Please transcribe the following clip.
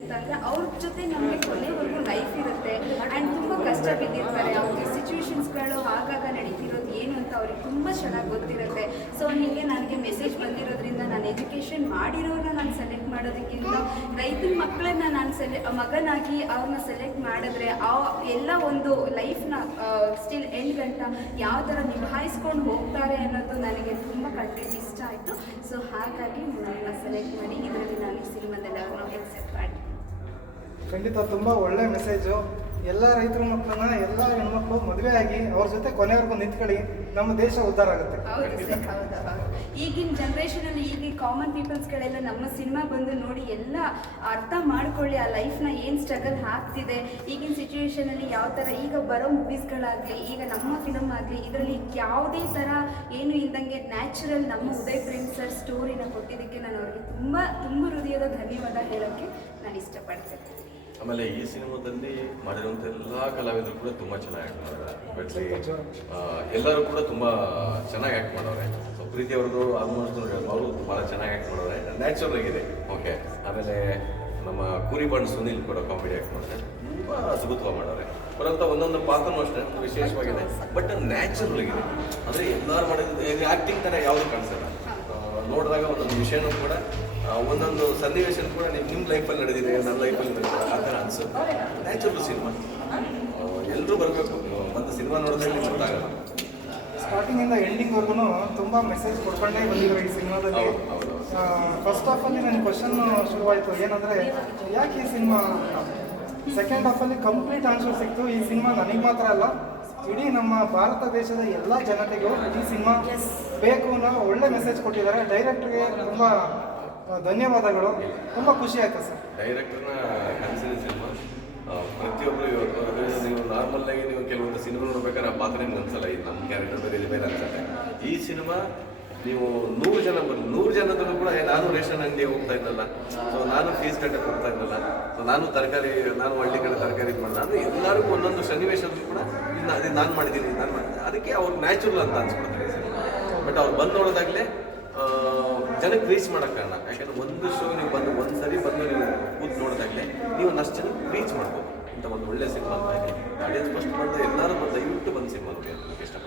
ಅಂತಂದ್ರೆ ಅವ್ರ ಜೊತೆ ನಮಗೆ ಕೊನೆವರೆಗೂ ಲೈಫ್ ಇರುತ್ತೆ ಆ್ಯಂಡ್ ತುಂಬ ಕಷ್ಟ ಬಿದ್ದಿರ್ತಾರೆ. ಅವ್ರಿಗೆ ಸಿಚುವೇಶನ್ಸ್ಗಳು ಆಗಾಗ ನಡೀತಿರೋದು ಏನು ಅಂತ ಅವ್ರಿಗೆ ತುಂಬ ಚೆನ್ನಾಗಿ ಗೊತ್ತಿರುತ್ತೆ. ಸೊ ಹೀಗೆ ನನಗೆ ಮೆಸೇಜ್ ಬಂದಿರೋದ್ರಿಂದ ನಾನು ಎಜುಕೇಷನ್ ಮಾಡಿರೋರನ್ನ ನಾನು ಸೆಲೆಕ್ಟ್ ಮಾಡೋದಕ್ಕಿಂತ ರೈತನ ಮಕ್ಕಳನ್ನ ನಾನು ಮಗನಾಗಿ ಅವ್ರನ್ನ ಸೆಲೆಕ್ಟ್ ಮಾಡಿದ್ರೆ ಆ ಎಲ್ಲ ಒಂದು ಲೈಫ್ನ ಸ್ಟಿಲ್ ಎಂಡ್ ಗಂಟ ಯಾವ ಥರ ನಿಭಾಯಿಸ್ಕೊಂಡು ಹೋಗ್ತಾರೆ ಅನ್ನೋದು ನನಗೆ ತುಂಬ ಕಂಟೆಂಟ್ ಇಷ್ಟ ಆಯಿತು. ಸೊ ಹಾಗಾಗಿ ನನ್ನ ಸೆಲೆಕ್ಟ್ ಮಾಡಿ ಇದರಲ್ಲಿ ನಾನು ಈ ಸಿನಿಮಾದಲ್ಲಿ ಅವ್ರನ್ನ ಎಕ್ಸೆಪ್ಟ್ ಮಾಡಿ. ಖಂಡಿತ ತುಂಬ ಒಳ್ಳೆ ಮೆಸೇಜು. ಎಲ್ಲ ರೈತರ ಮಕ್ಕಳನ್ನ ಎಲ್ಲ ಹೆಣ್ಮಕ್ಳು ಮದುವೆ ಆಗಿ ಅವ್ರ ಜೊತೆ ಕೊನೆವರೆಗೂ ನಿಂತ್ಕೊಳ್ಳಿ, ನಮ್ಮ ದೇಶ ಉದ್ಧಾರ ಆಗುತ್ತೆ. ಹೌದು ಸರ್, ಹೌದು. ಈಗಿನ ಜನ್ರೇಷನಲ್ಲಿ ಈಗ ಕಾಮನ್ ಪೀಪಲ್ಸ್ಗಳೆಲ್ಲ ನಮ್ಮ ಸಿನಿಮಾ ಬಂದು ನೋಡಿ ಎಲ್ಲ ಅರ್ಥ ಮಾಡ್ಕೊಳ್ಳಿ ಆ ಲೈಫ್ನ ಏನು ಸ್ಟ್ರಗಲ್ ಆಗ್ತಿದೆ ಈಗಿನ ಸಿಚುವೇಶನಲ್ಲಿ, ಯಾವ ಥರ ಈಗ ಬರೋ ಮೂವೀಸ್ಗಳಾಗಲಿ ಈಗ ನಮ್ಮ ಫಿಲಮ್ ಆಗಲಿ ಇದರಲ್ಲಿ ಯಾವುದೇ ಥರ ಏನು ಇಲ್ದಂಗೆ ನ್ಯಾಚುರಲ್ ನಮ್ಮ ಉದಯ್ ಪ್ರೇಮ್ ಸರ್ ಸ್ಟೋರಿನ ಕೊಟ್ಟಿದ್ದಕ್ಕೆ ನಾನು ಅವ್ರಿಗೆ ತುಂಬ ಹೃದಯದ ಧನ್ಯವಾದ ಹೇಳೋಕ್ಕೆ ನಾನು ಇಷ್ಟಪಡ್ತೇನೆ. ಆಮೇಲೆ ಈ ಸಿನಿಮಾದಲ್ಲಿ ಮಾಡಿರುವಂಥ ಎಲ್ಲ ಕಲಾವಿದರು ಕೂಡ ತುಂಬ ಚೆನ್ನಾಗಿ ಆ್ಯಕ್ಟ್ ಮಾಡಿದ್ದಾರೆ. ಎಲ್ಲರೂ ಕೂಡ ತುಂಬ ಚೆನ್ನಾಗಿ ಆ್ಯಕ್ಟ್ ಮಾಡವ್ರೆ. ಸೊ ಪ್ರೀತಿ ಅವ್ರದ್ದು ಆಲ್ಮೋಸ್ಟ್ ಅವರು ಭಾಳ ಚೆನ್ನಾಗಿ ಆ್ಯಕ್ಟ್ ಮಾಡವ್ರೆ, ನ್ಯಾಚುರಲ್ ಆಗಿದೆ. ಓಕೆ, ಆಮೇಲೆ ನಮ್ಮ ಕುರಿ ಬಂಡ್ ಸುನಿಲ್ ಕೂಡ ಕಾಮಿಡಿ ಆ್ಯಕ್ಟ್ ಮಾಡಿದ್ರೆ ತುಂಬ ಅದ್ಭುತವಾಗಿ ಮಾಡವ್ರೆ. ಬರೋಂಥ ಒಂದೊಂದು ಪಾತ್ರನೂ ಅಷ್ಟೇ ವಿಶೇಷವಾಗಿದೆ, ಬಟ್ ನ್ಯಾಚುರಲ್ ಆಗಿದೆ. ಅಂದರೆ ಎಲ್ಲರೂ ಮಾಡಿದ ಆ್ಯಕ್ಟಿಂಗ್ ಥರ ಯಾವುದು ಕಾಣಿಸಲ್ಲ. ನೋಡಿದಾಗ ಒಂದೊಂದು ವಿಷಯನೂ ಕೂಡ ಒಂದೊಂದು ಸನ್ನಿವೇಶ ಕೂಡ ನಿಮ್ಮ ಲೈಫಲ್ಲಿ ನಡೆದಿದೆ, ನನ್ನ ಲೈಫಲ್ಲಿ ನಡೆದಿದೆ, ಆ ಥರ ಅನಿಸುತ್ತೆ. ನ್ಯಾಚುರಲ್ ಸಿನಿಮಾ, ಎಲ್ಲರೂ ಬರಬೇಕು. ಒಂದು ಸಿನಿಮಾ ನೋಡಿದ್ರೆ ನಿಮ್ಗೆ ಗೊತ್ತಾಗಲ್ಲ. ಸ್ಟಾರ್ಟಿಂಗಿಂದ ಎಂಡಿಂಗ್ವರೆಗೂ ತುಂಬ ಮೆಸೇಜ್ ಕೊಡ್ಕೊಂಡೇ ಬಂದಿದ್ರು ಈ ಸಿನಿಮಾದಲ್ಲಿ. ಫಸ್ಟ್ ಹಾಫಲ್ಲಿ ನನಗೆ ಕ್ವಶನ್ ಶುರುವಾಯಿತು, ಏನಂದರೆ ಯಾಕೆ ಈ ಸಿನಿಮಾ. ಸೆಕೆಂಡ್ ಹಾಫಲ್ಲಿ ಕಂಪ್ಲೀಟ್ ಆನ್ಸರ್ ಸಿಕ್ತು. ಈ ಸಿನಿಮಾ ನನಗೆ ಮಾತ್ರ ಅಲ್ಲ, ಇಡೀ ನಮ್ಮ ಭಾರತ ದೇಶದ ಎಲ್ಲ ಜನತೆಗೂ ಈ ಸಿನಿಮಾ ಬೇಕು ಅನ್ನೋ ಒಳ್ಳೆ ಮೆಸೇಜ್ ಕೊಟ್ಟಿದ್ದಾರೆ. ಡೈರೆಕ್ಟ್ರಿಗೆ ತುಂಬ ಧನ್ಯವಾದಗಳು. ತುಂಬ ಖುಷಿ ಆಯ್ತು ಸರ್. ಡೈರೆಕ್ಟರ್ನ ಕನಸಿನ ಸಿನಿಮಾ ಪ್ರತಿಯೊಬ್ಬರು ಇವತ್ತು ನೀವು ನಾರ್ಮಲ್ಲಾಗಿ ನೀವು ಕೆಲವೊಂದು ಸಿನಿಮಾ ನೋಡ್ಬೇಕಾದ್ರೆ ಆ ಪಾತ್ರ ನಿಮ್ಗೆ ಅನ್ಸಲ್ಲ, ಇದು ನಮ್ಮ ಕ್ಯಾರೆಕ್ಟರ್ ಬೇರೆ ಬೇರೆ ಅನ್ಸುತ್ತೆ. ಈ ಸಿನಿಮಾ ನೀವು 100 ಜನದಲ್ಲೂ ಕೂಡ ನಾನು ರೇಷನ್ ಅಂಗಡಿಗೆ ಹೋಗ್ತಾ ಇದ್ದಲ್ಲ, ಸೊ ನಾನು ಫೀಸ್ ಕಟ್ಟಕ್ಕೆ ಹೋಗ್ತಾ ಇದ್ದಲ್ಲ, ಸೊ ನಾನು ಹಳ್ಳಿ ಕಡೆ ತರಕಾರಿ ಮಾಡಿದೆ ಅಂದರೆ ಎಲ್ಲರಿಗೂ ಒಂದೊಂದು ಸನ್ನಿವೇಶದಲ್ಲೂ ಕೂಡ ಇದು ನಾನು ಮಾಡಿದ್ದೀನಿ, ಅದಕ್ಕೆ ಅವ್ರು ನ್ಯಾಚುರಲ್ ಅಂತ ಅನ್ಸ್ಬಿಡ್ತಾರೆ ಸಿನಿಮಾ. ಬಟ್ ಅವ್ರು ಬಂದು ನೋಡೋದಾಗಲೇ ಜನಕ್ಕೆ ರೀಚ್ ಮಾಡೋಕ್ಕೆ ಕಾರಣ, ಯಾಕಂದರೆ ಒಂದು ಶೋ ನೀವು ಒಂದು ಸರಿ ಬಂದು ನೀವು ಕೂತು ನೋಡೋದಾಗಲೇ ನೀವು ಒಂದಷ್ಟು ಜನಕ್ಕೆ ರೀಚ್ ಮಾಡ್ಬೋದು. ಇಂಥ ಒಂದು ಒಳ್ಳೆ ಸಿನಿಮಾ ಅಂತ ಆಡಿಯನ್ಸ್ ಫಸ್ಟ್ ಬಂದು ಎಲ್ಲರೂ ದಯವಿಟ್ಟು ಬಂದು ಸಿನಿಮಾ ನೋಡಿ ಅಂತ ಇಷ್ಟಪಡ್ತೀನಿ.